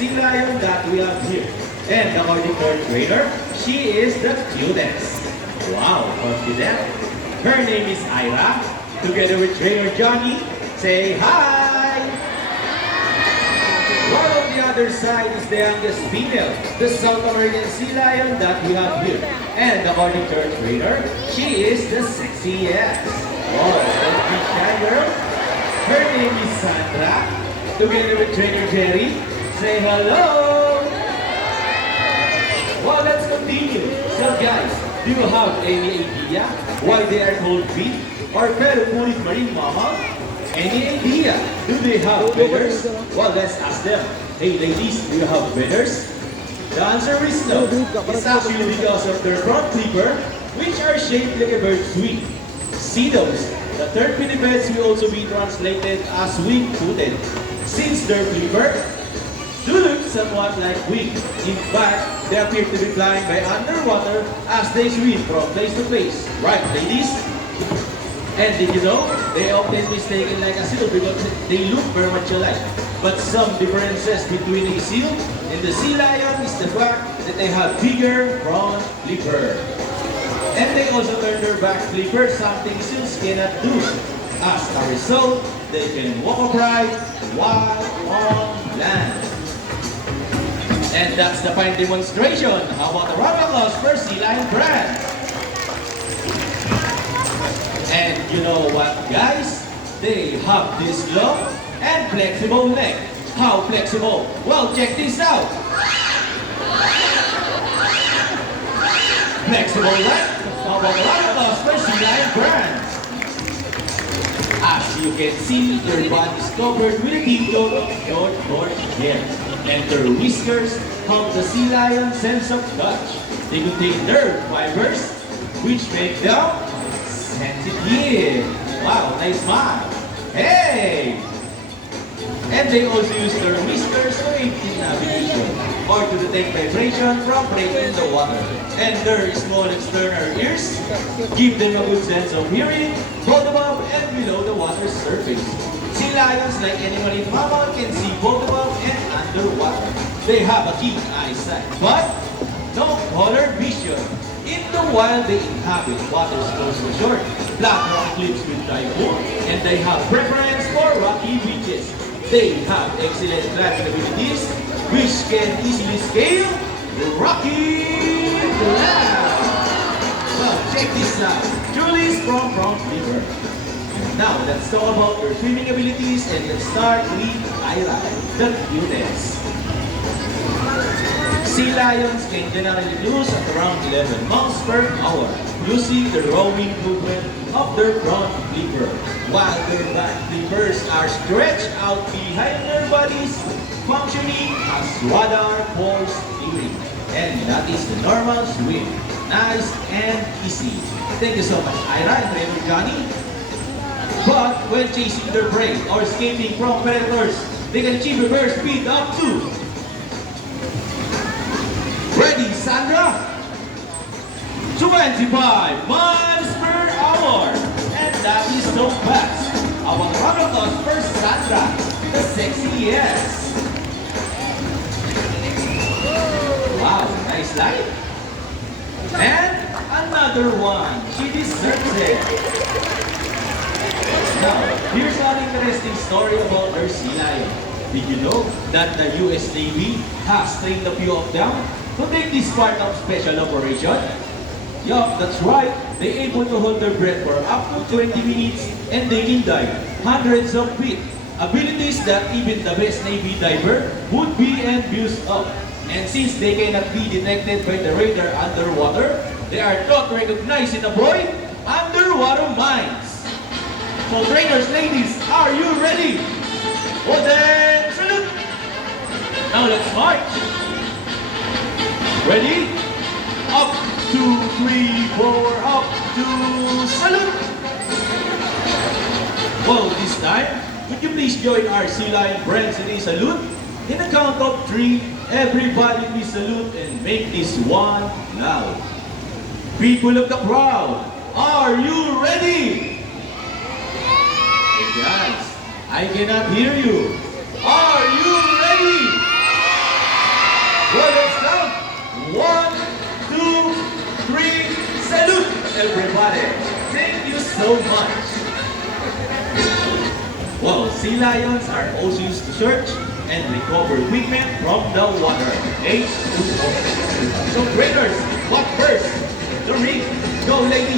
sea lion that we have here. And according to our trainer, she is the cutest. Wow, confident. Her name is Ira. Together with trainer Johnny, say hi! While on the other side is the youngest female, the South American sea lion that we have here. And according to our trainer, she is the sexiest. Oh, and the shy girl. Her name is Sandra. Together with trainer Jerry, say hello! Well, let's continue. So guys, do you have any idea why they are called big or pelupulit marine mammal? Any idea? Do they have feathers? Well, let's ask them. Hey ladies, do you have feathers? The answer is no. It's actually because of their front flipper, which are shaped like a bird's wing. See those? The third pinnipeds will also be translated as wing-footed, since their flipper do look somewhat like wings. In fact, they appear to be flying by underwater as they swim from place to place. Right, ladies? And did you know, they often mistaken like a seal because they look very much alike. But some differences between a seal and the sea lion is the fact that they have bigger front flipper. And they also turn their back flipper, something seals cannot do. As a result, they can walk upright while on land. And that's the fine demonstration. How about the round of applause for Sea Lion brand? And you know what, guys? They have this long and flexible neck. How flexible? Well, check this out. Flexible neck. How about the round of applause for Sea Lion brand? As you can see, their body is covered with a deep coat of short hair. And their whiskers have the sea lion sense of touch. They contain nerve fibers, which make them sensitive. Wow, nice smile. Hey! And they also use their whiskers to aid in navigation or to detect vibration from breaking the water. And their small external ears give them a good sense of hearing both above and below the water's surface. Sea lions, like any marine mammal, can see both above and underwater. They have a keen eyesight, but no color vision. In the wild, they inhabit waters close to shore, flat rock cliffs with typhoon, and they have preference for rocky beaches. They have excellent climbing abilities, which can easily scale rocky cliffs. Well, check this out. Julie's from Front River. Now, let's talk about your swimming abilities, and let's start with Ira, the cutest. Sea lions can generally cruise at around 11 miles per hour using the rowing movement of their front flipper, while their back flippers are stretched out behind their bodies, functioning as rudder for steering. And that is the normal swim. Nice and easy. Thank you so much, Ira and Trainer Johnny. But when chasing their prey or escaping from predators, they can achieve a burst speed up to. Ready, Sandra? 25 miles per hour. And that is so fast. I want to round of applause for Sandra, the sexiest. Wow, nice light. And another one. She deserves it. Now, here's an interesting story about our sea lion. Did you know that the US Navy has trained a few of them to take this part of special operation? Yup, that's right. They're able to hold their breath for up to 20 minutes and they can dive hundreds of feet. Abilities that even the best Navy diver would be envious of. And since they cannot be detected by the radar underwater, they are not recognized and avoid underwater mines. So trainers, ladies, are you ready? Well then, salute! Now let's march. Ready? Up, 2, 3, 4, up, 2, salute! Well, this time, would you please join our Sea Lion friends in a salute? In a count of 3, everybody please salute and make this one loud. People of the crowd, are you ready? Hey guys, I cannot hear you. Are you ready? 3, salute everybody! Thank you so much! Well, sea lions are also used to search and recover equipment from the water. H2O. So graders, what first? The ring. Go ladies!